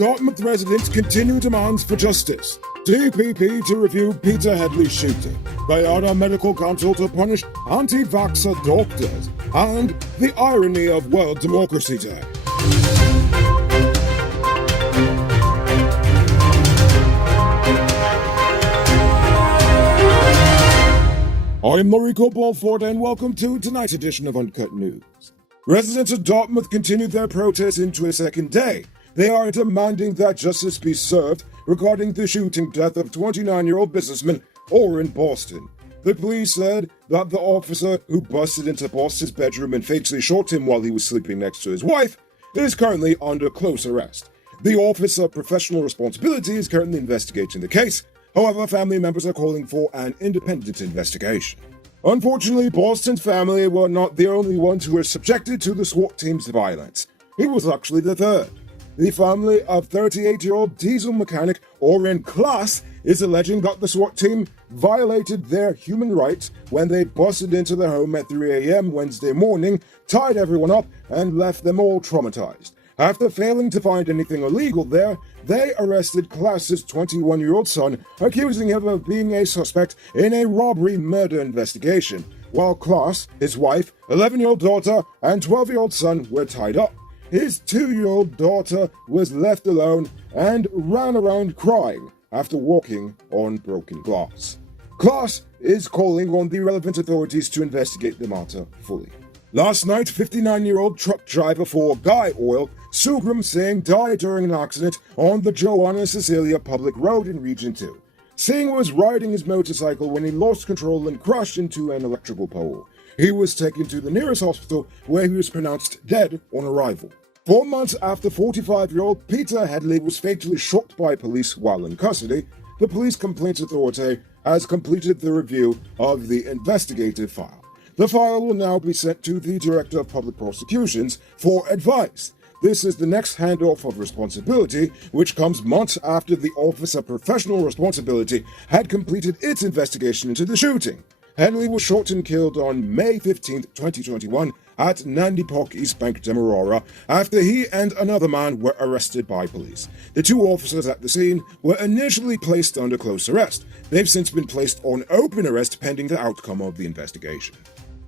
Dartmouth residents continue demands for justice. DPP to review Peter Headley shooting. Guyana Medical Council to punish anti-vaxxer doctors. And the irony of World Democracy Day. I'm Mauricio Balford and welcome to tonight's edition of Uncut News. Residents of Dartmouth continued their protests into a second day. They are demanding that justice be served regarding the shooting death of 29-year-old businessman Orrin Boston. The police said that the officer who busted into Boston's bedroom and fatally shot him while he was sleeping next to his wife is currently under close arrest. The Office of Professional Responsibility is currently investigating the case. However, family members are calling for an independent investigation. Unfortunately, Boston's family were not the only ones who were subjected to the SWAT team's violence. He was actually the third. The family of 38-year-old diesel mechanic Orrin Klaas is alleging that the SWAT team violated their human rights when they busted into their home at 3 a.m. Wednesday morning, tied everyone up, and left them all traumatized. After failing to find anything illegal there, they arrested Klaas's 21-year-old son, accusing him of being a suspect in a robbery-murder investigation, while Klaas, his wife, 11-year-old daughter, and 12-year-old son were tied up. His 2-year-old daughter was left alone and ran around crying after walking on broken glass. Klaas is calling on the relevant authorities to investigate the matter fully. Last night, 59-year-old truck driver for Guy Oil, Sugram Singh, died during an accident on the Joanna Cecilia Public Road in Region 2. Singh was riding his motorcycle when he lost control and crashed into an electrical pole. He was taken to the nearest hospital where he was pronounced dead on arrival. 4 months after 45-year-old Peter Headley was fatally shot by police while in custody, the Police Complaints Authority has completed the review of the investigative file. The file will now be sent to the Director of Public Prosecutions for advice. This is the next handoff of responsibility, which comes months after the Office of Professional Responsibility had completed its investigation into the shooting. Headley was shot and killed on May 15, 2021 at Nandi Park, East Bank, Demerara, after he and another man were arrested by police. The two officers at the scene were initially placed under close arrest. They've since been placed on open arrest pending the outcome of the investigation.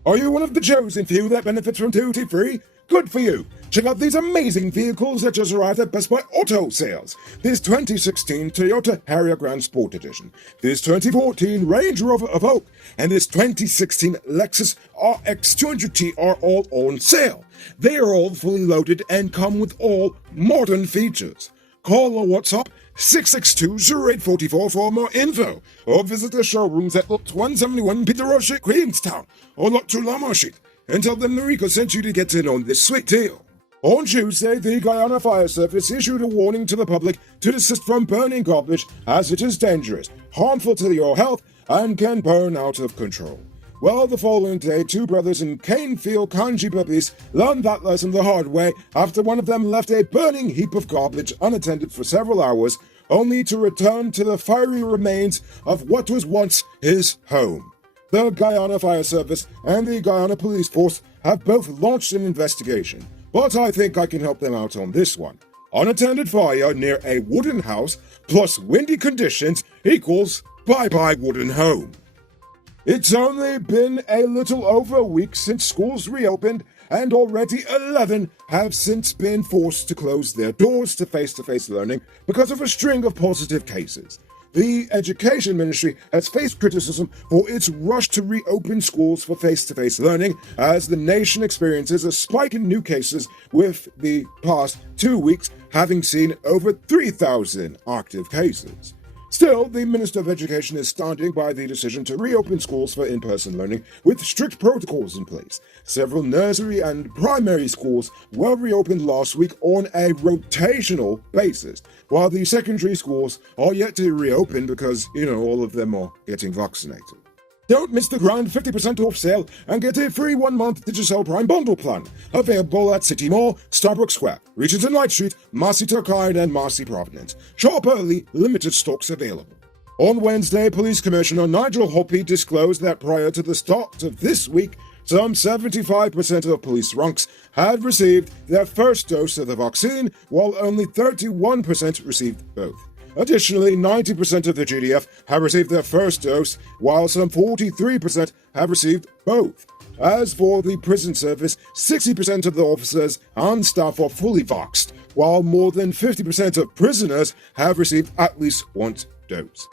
Are you one of the chosen few that benefits from duty-free? Good for you! Check out these amazing vehicles that just arrived at Best Buy Auto Sales. This 2016 Toyota Harrier Grand Sport Edition, this 2014 Range Rover Evoque, and this 2016 Lexus RX 200T are all on sale. They are all fully loaded and come with all modern features. Call or WhatsApp 662-0844 for more info, or visit the showrooms at Lot 171 Peter Road Street, Queenstown, or Lot 2 Lamar Street, and tell them Noriko sent you to get in on this sweet deal. On Tuesday, the Guyana Fire Service issued a warning to the public to desist from burning garbage as it is dangerous, harmful to your health, and can burn out of control. Well, the following day, two brothers in Canefield, Kanji Puppies learned that lesson the hard way after one of them left a burning heap of garbage unattended for several hours, only to return to the fiery remains of what was once his home. The Guyana Fire Service and the Guyana Police Force have both launched an investigation, but I think I can help them out on this one. Unattended fire near a wooden house plus windy conditions equals bye-bye wooden home. It's only been a little over a week since schools reopened, and already 11 have since been forced to close their doors to face-to-face learning because of a string of positive cases. The Education Ministry has faced criticism for its rush to reopen schools for face-to-face learning as the nation experiences a spike in new cases, with the past 2 weeks having seen over 3,000 active cases. Still, the Minister of Education is standing by the decision to reopen schools for in-person learning with strict protocols in place. Several nursery and primary schools were reopened last week on a rotational basis, while the secondary schools are yet to reopen because, all of them are getting vaccinated. Don't miss the grand 50% off sale and get a free 1-month Digicel Prime bundle plan. Available at City Mall, Starbrook Square, Regent and Light Street, Marcy Turkine and Marcy Providence. Shop early, limited stocks available. On Wednesday, Police Commissioner Nigel Hoppy disclosed that prior to the start of this week, some 75% of police ranks had received their first dose of the vaccine, while only 31% received both. Additionally, 90% of the GDF have received their first dose, while some 43% have received both. As for the prison service, 60% of the officers and staff are fully vaxxed, while more than 50% of prisoners have received at least one dose.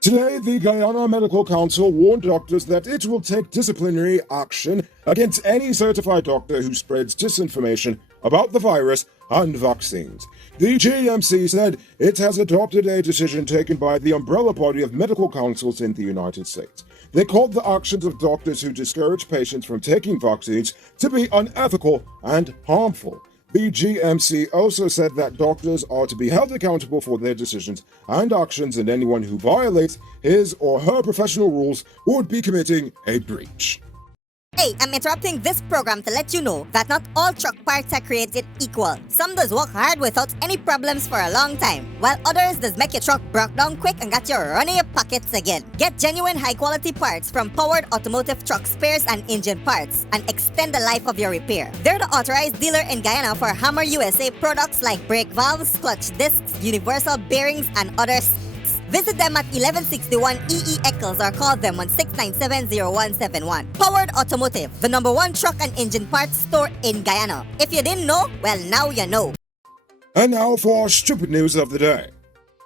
Today, the Guyana Medical Council warned doctors that it will take disciplinary action against any certified doctor who spreads disinformation about the virus and vaccines. The GMC said it has adopted a decision taken by the umbrella body of medical councils in the United States. They called the actions of doctors who discourage patients from taking vaccines to be unethical and harmful. The GMC also said that doctors are to be held accountable for their decisions and actions, and anyone who violates his or her professional rules would be committing a breach. Hey, I'm interrupting this program to let you know that not all truck parts are created equal. Some does work hard without any problems for a long time, while others does make your truck break down quick and got you running your pockets again. Get genuine high-quality parts from Powered Automotive Truck Spares and Engine Parts and extend the life of your repair. They're the authorized dealer in Guyana for Hammer USA products like brake valves, clutch discs, universal bearings, and others. Visit them at 1161 EE Eccles or call them on 697-0171. Powered Automotive, the #1 truck and engine parts store in Guyana. If you didn't know, well, now you know. And now for our stupid news of the day.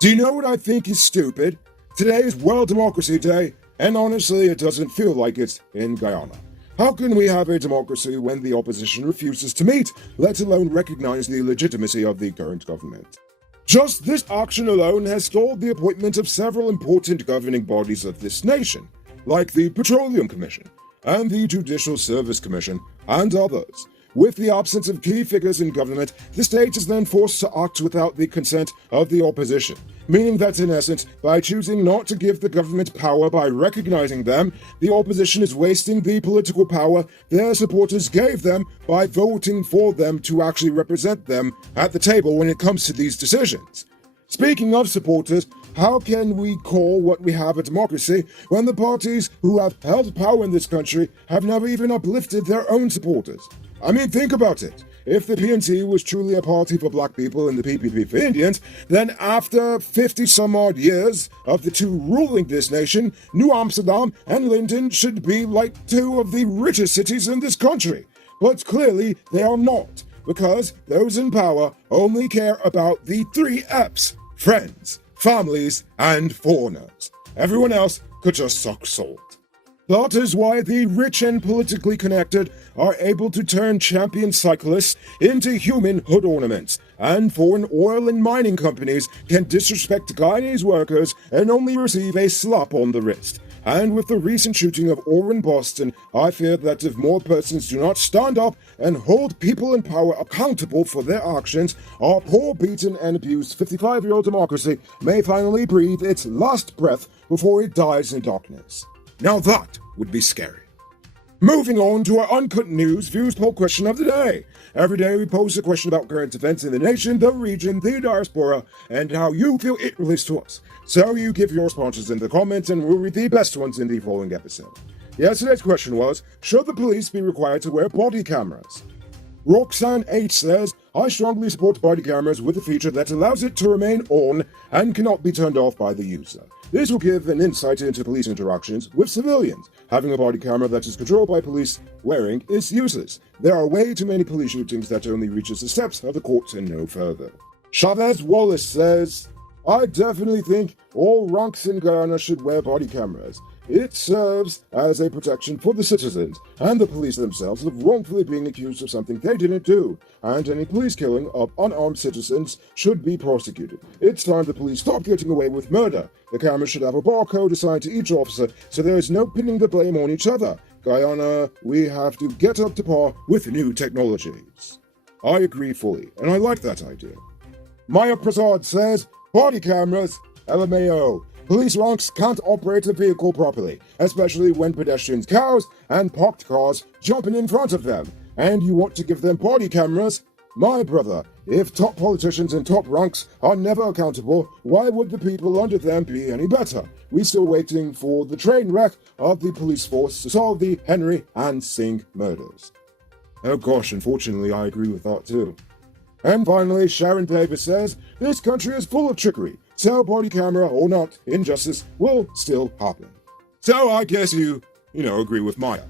Do you know what I think is stupid? Today is World Democracy Day, and honestly, it doesn't feel like it in Guyana. How can we have a democracy when the opposition refuses to meet, let alone recognize the legitimacy of the current government? Just this action alone has stalled the appointment of several important governing bodies of this nation, like the Petroleum Commission and the Judicial Service Commission and others. With the absence of key figures in government, the state is then forced to act without the consent of the opposition, meaning that in essence, by choosing not to give the government power by recognizing them, the opposition is wasting the political power their supporters gave them by voting for them to actually represent them at the table when it comes to these decisions. Speaking of supporters, how can we call what we have a democracy when the parties who have held power in this country have never even uplifted their own supporters? I mean, think about it. If the PNC was truly a party for black people and the PPP for Indians, then after 50-some-odd years of the two ruling this nation, New Amsterdam and Linden should be like two of the richest cities in this country. But clearly, they are not, because those in power only care about the 3 F's: friends, families, and foreigners. Everyone else could just suck salt. That is why the rich and politically connected are able to turn champion cyclists into human hood ornaments, and foreign oil and mining companies can disrespect Guyanese workers and only receive a slap on the wrist. And with the recent shooting of Orrin Boston, I fear that if more persons do not stand up and hold people in power accountable for their actions, our poor, beaten, and abused 55-year-old democracy may finally breathe its last breath before it dies in darkness. Now that would be scary. Moving on to our Uncut News Views Poll question of the day. Every day we pose a question about current events in the nation, the region, the diaspora, and how you feel it relates to us. So you give your responses in the comments and we'll read the best ones in the following episode. Yesterday's question was, should the police be required to wear body cameras? Roxanne H says, I strongly support body cameras with a feature that allows it to remain on and cannot be turned off by the user. This will give an insight into police interactions with civilians. Having a body camera that is controlled by police wearing is useless. There are way too many police shootings that only reaches the steps of the courts and no further. Chavez Wallace says, I definitely think all ranks in Guyana should wear body cameras. It serves as a protection for the citizens and the police themselves of wrongfully being accused of something they didn't do, and any police killing of unarmed citizens should be prosecuted. It's time the police stop getting away with murder. The cameras should have a barcode assigned to each officer so there is no pinning the blame on each other. Guyana, we have to get up to par with new technologies. I agree fully, and I like that idea. Maya Prasad says, body cameras, LMAO. Police ranks can't operate a vehicle properly, especially when pedestrians, cows, and parked cars jumping in front of them. And you want to give them body cameras? My brother, if top politicians in top ranks are never accountable, why would the people under them be any better? We're still waiting for the train wreck of the police force to solve the Henry and Singh murders. Oh gosh, unfortunately I agree with that too. And finally, Sharon Davis says, this country is full of trickery. So body camera or not, injustice will still happen. So I guess you agree with Maya.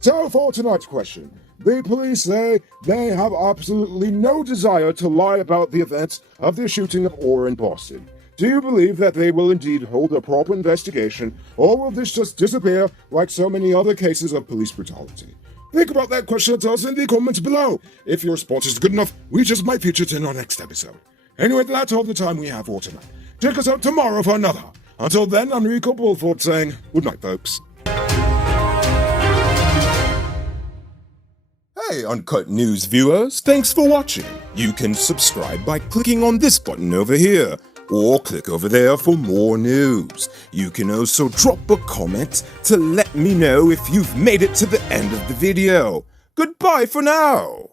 So for tonight's question, the police say they have absolutely no desire to lie about the events of the shooting of Orr in Boston. Do you believe that they will indeed hold a proper investigation, or will this just disappear like so many other cases of police brutality? Think about that question and tell us in the comments below. If your response is good enough, we just might feature it in our next episode. Anyway, that's all the time we have for tonight. Check us out tomorrow for another. Until then, I'm Rico Bulford saying good night, folks. Hey, Uncut News viewers, thanks for watching. You can subscribe by clicking on this button over here, or click over there for more news. You can also drop a comment to let me know if you've made it to the end of the video. Goodbye for now.